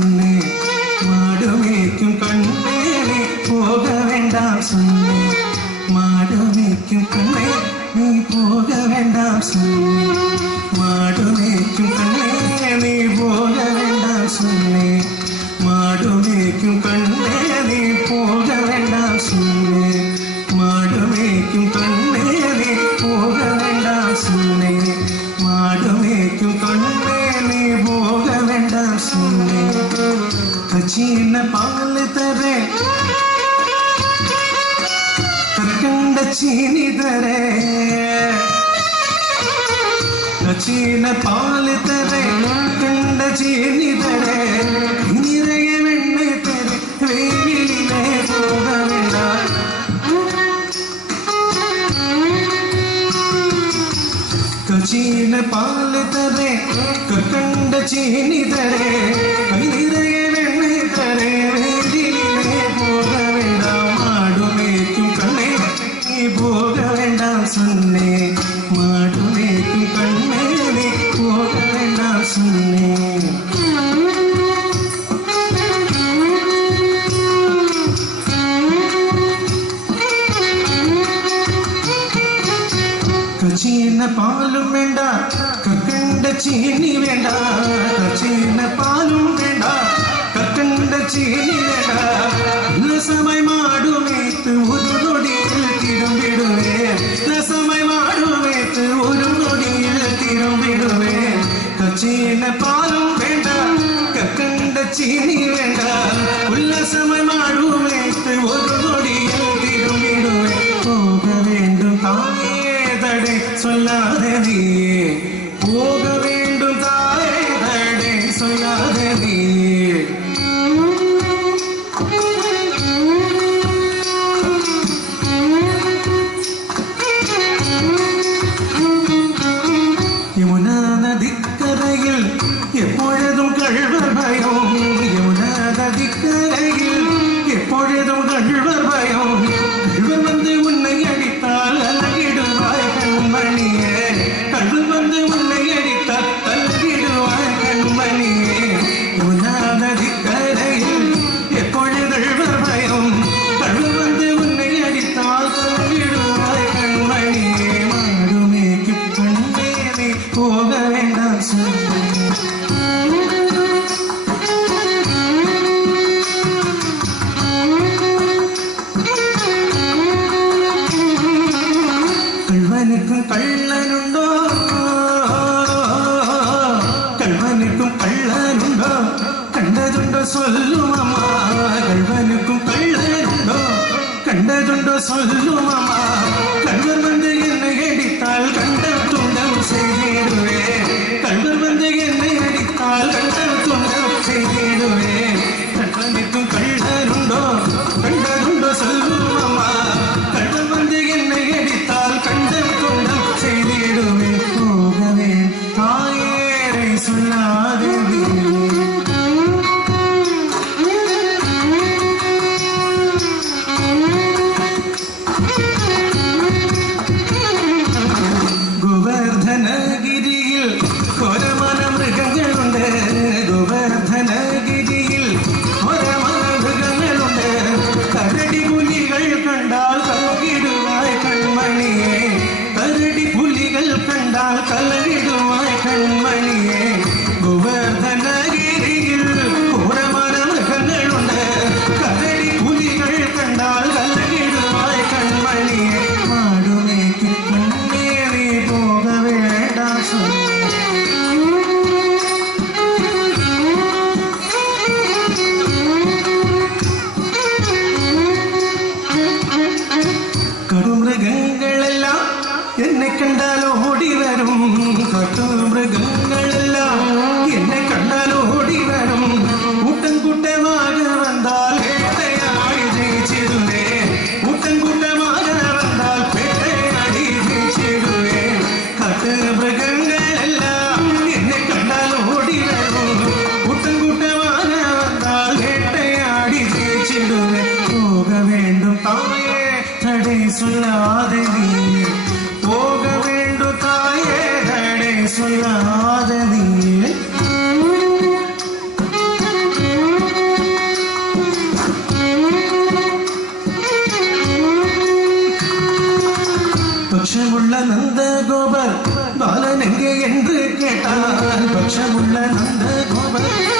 சொன்னேன் மாடு மேய்க்கும் கண்ணே நீ போக வேண்டாம் சொன்னேன் மாடு மேய்க்கும் கண்ணே நீ போக வேண்டாம் சொன்னேன் மாடு மேய்க்கும் கண்ணே நீ போக வேண்டாம் சொன்னேன் மாடு மேய்க்கும் கண்ணே நீ போக வேண்டாம் சொன்னேன் மாடு மேய்க்கும் கண்ணே நீ போக வேண்டாம் சொன்னேன் மாடு மேய்க்கும் கண்ணே நீ போக வேண்டாம் சொன்னேன் கச்சின பால் தரே கற்கண்ட சீனி தரே கச்சின பால் தரே கண்ட சீனி தரே நிறைய வெண்ணெய் தரே வெயிலிலே போக வேண்டாம் கச்சின பால் தரே கற்கண்ட சீனி தரே நிறைய வெண்ணெய் தரே வெயிலிலே போக வேண்டாம் மாடு மேய்க்கும் கண்ணே நீ போக வேண்டாம் சொன்னே மாடு மேய்க்கும் கண்ணே நீ போக வேண்டாம் சொன்னே கச்சின பாலும் வேண்டாம் கற்கண்ட சீனி வேண்டாம் கச்சின பாலும் வேண்டாம் கற்கண்ட சீனி வேண்டாம் நசமை மாடு மேய்த்து ஒரு நொடியில் திரும்பிடுவேன் நசமை மாடு மேய்த்து ஒரு நொடியில் திரும்பிடுவேன் கச்சின பாலும் வேண்டாம் கற்கண்ட சீனி வேண்டாம் உல்லசமை மாடு மேய்த்து ஒரு நொடியில் திரும்பிடுவேன் போக வேண்டும் தாயே தடை சொல்லாதே நீயே போக வேண்டும் தாயே தடை சொல்லாதே நீயே யமுனா நதிக்கரையில் எப்பொழுதும் கள்வர் பயம் யமுனா நதிக்கரையில் எப்பொழுதும் கள்வர் பயம் கள்வர் வந்து உன்னை அடித்தால் அழகிடுவாய் கண்மணியே கள்வர் வந்து உன்னை அடித்தால் அழகிடுவாய் கண்மணியே யமுனா நதிக்கரையில் எப்பொழுது கள்வர் பயம் கள்வர் வந்து உன்னை அடித்தால் அழகிடுவாய் கண்மணியே மாடு மேய்க்கும் கண்ணே நீ போக வேண்டாம் சொன்னேன் கள்வனுக்கும் கள்ளனுண்டோ கள்வனுக்கும் கள்ளனுண்டோ கண்டதுண்டோ சொல்லும் அம்மா கள்வனுக்கும் கள்ளனுண்டோ கண்டதுண்டோ சொல்லும் அம்மா கள்வர் வந்து என்னை அடித்தால் கண்ட துண்டம் செய்திடுவேன் கள்வர் வந்து என்னை அடித்தால் கண்ட துண்டம் செய்திடுவேன் கள்வனுக்கும் கள்ளனுண்டோ கண்டதுண்டோ சொல்லும் அம்மா கள்வர் வந்து என்னை அடித்தால் கண்ட துண்டம் செய்திடுவேன் போகவே தாயேரை சொல்லாதே என்று கேட்டால் பட்சமுள்ள நந்த கோபர்